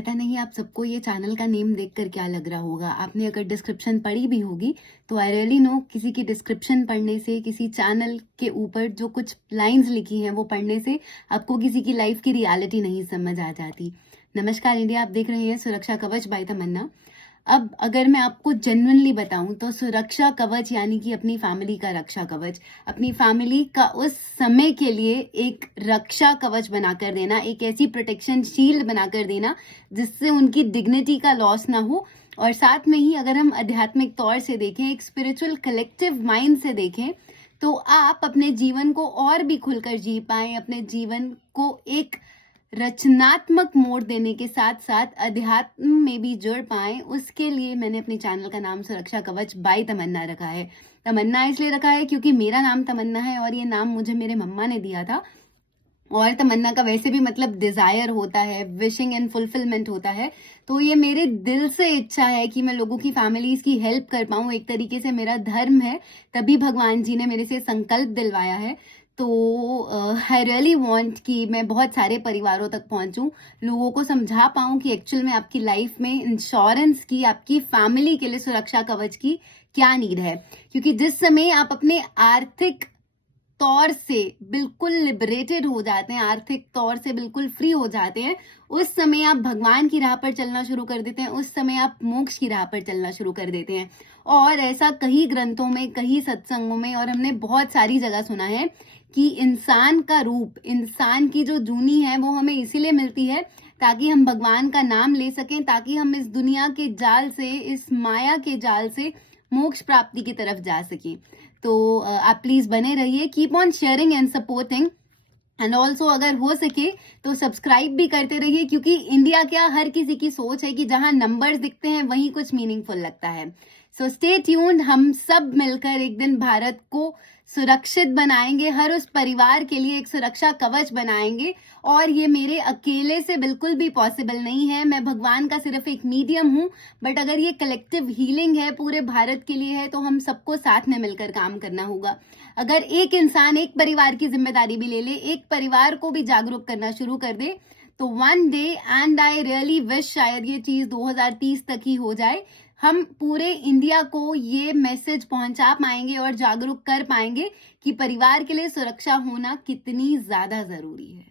पता नहीं आप सबको ये चैनल का नेम देखकर क्या लग रहा होगा। आपने अगर डिस्क्रिप्शन पढ़ी भी होगी तो आई रियली नो किसी की डिस्क्रिप्शन पढ़ने से, किसी चैनल के ऊपर जो कुछ लाइंस लिखी हैं वो पढ़ने से आपको किसी की लाइफ की रियलिटी नहीं समझ आ जाती। नमस्कार इंडिया, आप देख रहे हैं सुरक्षा कवच बाय तमन्ना। अब अगर मैं आपको जेन्युइनली बताऊं तो सुरक्षा कवच यानी कि अपनी फैमिली का रक्षा कवच, अपनी फैमिली का उस समय के लिए एक रक्षा कवच बनाकर देना, एक ऐसी प्रोटेक्शन शील्ड बनाकर देना जिससे उनकी डिग्निटी का लॉस ना हो। और साथ में ही अगर हम आध्यात्मिक तौर से देखें, एक स्पिरिचुअल कलेक्टिव माइंड से देखें, तो आप अपने जीवन को और भी खुलकर जी पाएं, अपने जीवन को एक रचनात्मक मोड़ देने के साथ साथ अध्यात्म में भी जुड़ पाएं, उसके लिए मैंने अपने चैनल का नाम सुरक्षा कवच बाय तमन्ना रखा है। तमन्ना इसलिए रखा है क्योंकि मेरा नाम तमन्ना है और ये नाम मुझे मेरे मम्मा ने दिया था। और तमन्ना का वैसे भी मतलब डिजायर होता है, विशिंग एंड फुलफिलमेंट होता है। तो ये मेरे दिल से इच्छा है कि मैं लोगों की फैमिलीज की हेल्प कर पाऊं, एक तरीके से मेरा धर्म है, तभी भगवान जी ने मेरे से संकल्प दिलवाया है। तो आई रियली वांट कि मैं बहुत सारे परिवारों तक पहुंचूं, लोगों को समझा पाऊं कि एक्चुअल में आपकी लाइफ में इंश्योरेंस की, आपकी फैमिली के लिए सुरक्षा कवच की क्या नीड है। क्योंकि जिस समय आप अपने आर्थिक तौर से बिल्कुल लिबरेटेड हो जाते हैं, आर्थिक तौर से बिल्कुल फ्री हो जाते हैं, उस समय आप भगवान की राह पर चलना शुरू कर देते हैं, उस समय आप मोक्ष की राह पर चलना शुरू कर देते हैं। और ऐसा कई ग्रंथों में, कई सत्संगों में और हमने बहुत सारी जगह सुना है कि इंसान का रूप, इंसान की जो जूनी है वो हमें इसीलिए मिलती है ताकि हम भगवान का नाम ले सकें, ताकि हम इस दुनिया के जाल से, इस माया के जाल से मोक्ष प्राप्ति की तरफ जा सकें। तो आप प्लीज बने रहिए, keep on sharing and supporting, and also अगर हो सके तो सब्सक्राइब भी करते रहिए, क्योंकि इंडिया क्या, हर किसी की सोच है कि जहां नंबर्स दिखते हैं वहीं कुछ मीनिंगफुल लगता है। सो स्टे ट्यून्ड, हम सब मिलकर एक दिन भारत को सुरक्षित बनाएंगे, हर उस परिवार के लिए एक सुरक्षा कवच बनाएंगे। और ये मेरे अकेले से बिल्कुल भी पॉसिबल नहीं है, मैं भगवान का सिर्फ एक मीडियम हूं, बट अगर ये कलेक्टिव हीलिंग है, पूरे भारत के लिए है, तो हम सबको साथ में मिलकर काम करना होगा। अगर एक इंसान एक परिवार की जिम्मेदारी भी ले ले, एक परिवार को भी जागरूक करना शुरू कर दे, तो one day, and I really wish शायद ये चीज 2030 तक ही हो जाए, हम पूरे इंडिया को ये मैसेज पहुंचा पाएंगे और जागरूक कर पाएंगे कि परिवार के लिए सुरक्षा होना कितनी ज्यादा जरूरी है।